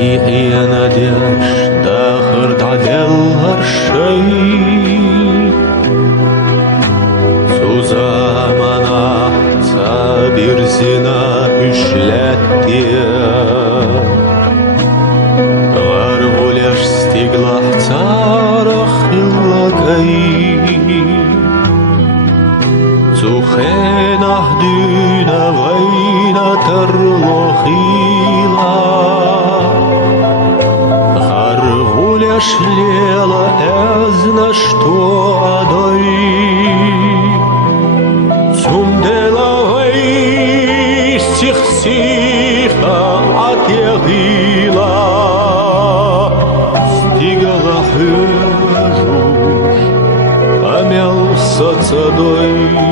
هي надежда хырдадел аршей Сузамана Сабирзина üшләтте Гарвуляш стиглах царах иллагай Цухенах дюна вайна тарлохила Гарвуляш лела эзна что адой Цумделавай сих-сиха атегила Стигала хыжуш амялся цадой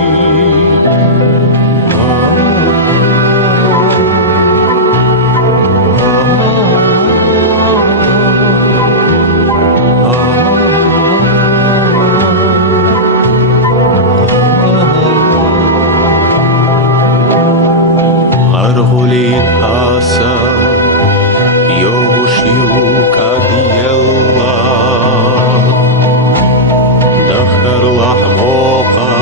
Аргулин аса Йогушюка диелла Дахарлах мока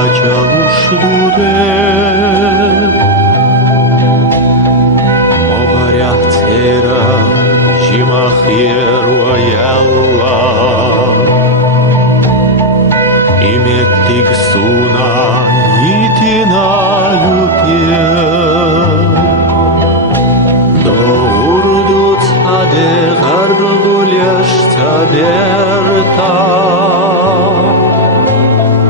Ачалуш дуре Могарях цера Жимахеру аялла Иметтик суна Итина ютер Doğurdu tader gargulyaş taderta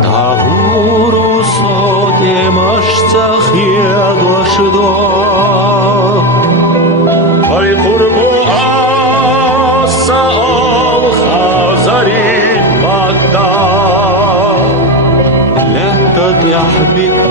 Dağuru sotemaşta hiyadoşdo Ay kurbu asa al hazarin madda Lehtat yahbit